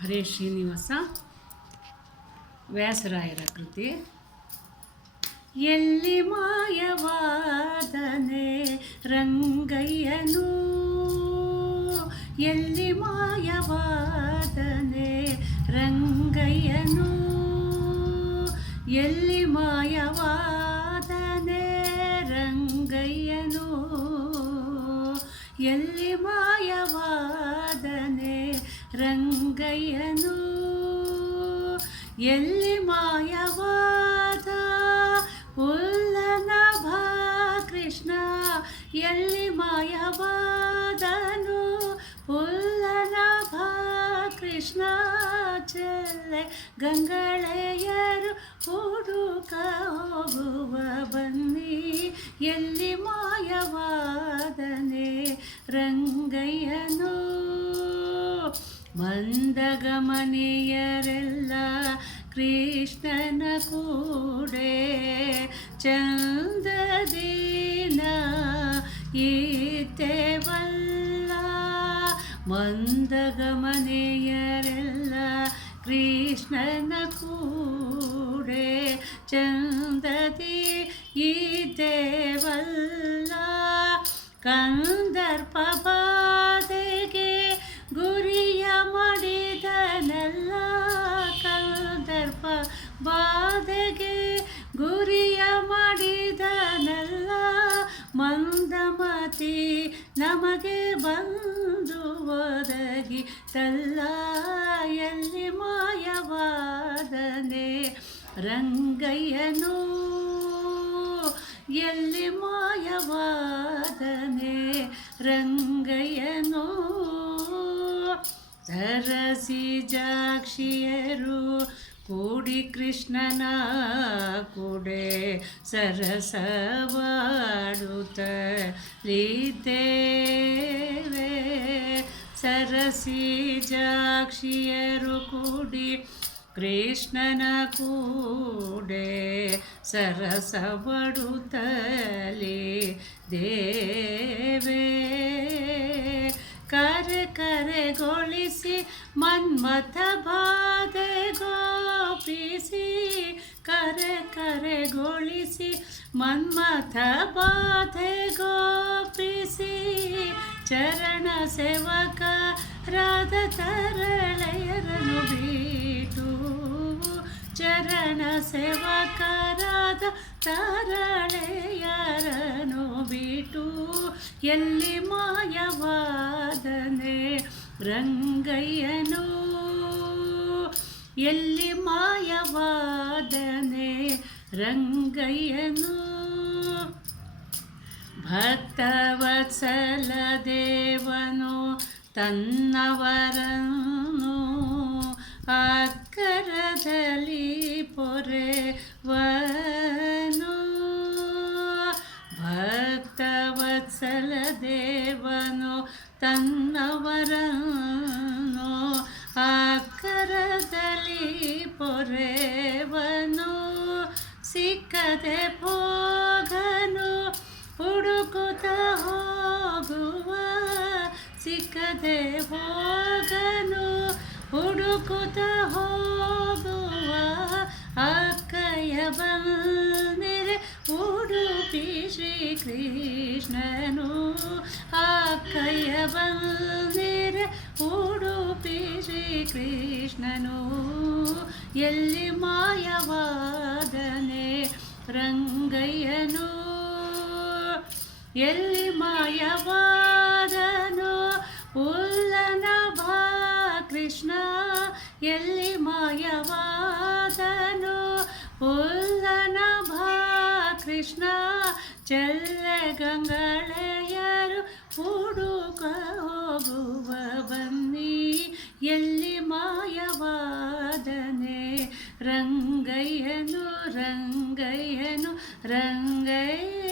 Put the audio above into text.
ಹರೇ ಶ್ರೀನಿವಾಸ ವ್ಯಾಸರಾಯರ ಕೃತಿ. ಎಲ್ಲಿ ಮಾಯವಾದನೆ ರಂಗಯ್ಯನು, ಎಲ್ಲಿ ಮಾಯವಾದನೆ ರಂಗಯ್ಯನು, ಎಲ್ಲಿ ಮಾಯವಾದನೆ ರಂಗಯ್ಯನು, ಎಲ್ಲಿ ಮಾಯವಾದನೆ ರಂಗಯ್ಯನು, ಎಲ್ಲಿ ಮಾಯವಾದ ಉಲ್ಲನಭ ಕೃಷ್ಣ, ಎಲ್ಲಿ ಮಾಯವಾದನು ಉಲ್ಲನಭ ಕೃಷ್ಣ, ಚೆಲ್ಲೆ ಗಂಗಳೆಯರು ಹುಡುಕ ಹೋಗುವ ಬನ್ನಿ, ಎಲ್ಲಿ ಮಾಯವಾದನೆ ರಂಗಯ್ಯನು. ಮಂದಗಮನೆಯರೆಲ್ಲ ಕೃಷ್ಣನ ಕೂಡೆ ಚಂದದೀನ ಇದ್ದೇವಲ್ಲ, ಮಂದಗಮನೆಯರೆಲ್ಲ ಕೃಷ್ಣನ ಕೂಡೆ ಚಂದದಿ ಇದ್ದೇವಲ್ಲ, ಕಂದರ್ಪ ಬಾಧೆಗೆ ಗುರಿಯ ಮಾಡಿದನಲ್ಲ, ಕಂದರ್ಪ ಬಾಧೆಗೆ ಗುರಿಯ ಮಾಡಿದನಲ್ಲ, ಮಂದಮತಿ ನಮಗೆ ಬಂದು ಒದಗಿ ತಲ್ಲ, ಎಲ್ಲಿ ಮಾಯವಾದನೆ ರಂಗಯ್ಯನು, ಎಲ್ಲಿ ಮಾಯವಾದನೆ ರಂಗಯ್ಯನು. ಸರಸಿ ಜಾಕ್ಷಿಯರು ಕೂಡಿ ಕೃಷ್ಣನ ಕೂಡೆ ಸರಸವಾಡುತ್ತಲಿದ್ದೇವೆ, ಸರಸಿ ಜಾಕ್ಷಿಯರು ಕೂಡಿ ಕೃಷ್ಣನ ಕೂಡೆ ಸರಸವಡುತ್ತಲಿದ್ದೇವೆ, ಕರೆ ಕರೆಗೊಳಿಸಿ ಮನ್ಮಥ ಬಾಧೆ ಗೋಪಿಸಿ, ಕರೆ ಕರೆಗೊಳಿಸಿ ಮನ್ಮಥ ಬಾಧೆ ಗೋಪಿಸಿ, ಚರಣ ಸೇವಕರಾದ ತರಳೆಯರನ್ನು ಬಿಟ್ಟು, ಚರಣ ಸೇವಕರಾದ ತರಳೆಯರನ್ನು ಬಿಟ್ಟು, ಎಲ್ಲಿ ಮಾಯವಾದನೆ ರಂಗಯ್ಯನು, ಎಲ್ಲಿ ಮಾಯವಾದನೆ ರಂಗಯ್ಯನು. ಭಕ್ತವತ್ಸಲ ದೇವನು ತನ್ನವರನ್ನು ಅಕ್ಕರದಲ್ಲಿ ಪೊರೆವನು, ಭಕ್ತವತ್ಸಲ ದೇವನು ತನ್ನವರನ್ನು ಅಕ್ಕರದಲ್ಲಿ ಪೊರೆವನು, ಸಿಕ್ಕದೆ ಭೋಗನು ಹುಡುಕುತ್ತ ಹೋಗುವ, ಸಿಕ್ಕದೆ ಭೋಗನು ಹುಡುಕುತ್ತ ಹೋಗುವ, ಅಕ್ಕಯ್ಯ ಬಂದಿರೆ ಉಡುಪಿ ಶ್ರೀಕೃಷ್ಣನು, ಅಕ್ಕಯ್ಯ ಬಂದಿರೆ ಉಡುಪಿ ಶ್ರೀಕೃಷ್ಣನು, ಎಲ್ಲಿ ಮಾಯವಾದನೆ ರಂಗಯ್ಯನು, ಎಲ್ಲಿ ಮಾಯವಾದನು ಉಲ್ಲನಭ ಕೃಷ್ಣ, ಎಲ್ಲಿ ಮಾಯವಾದನು ಉಲ್ಲನಭ ಕೃಷ್ಣ, ಚೆಲ್ಲೆ ಗಂಗಳೆಯರು ಹುಡುಕ ಹೋಗುವ ಬನ್ನಿ, ಎಲ್ಲಿ ಮಾಯವಾದನೆ ರಂಗಯ್ಯನು, ರಂಗಯ್ಯನು ರಂಗಯ್ಯ.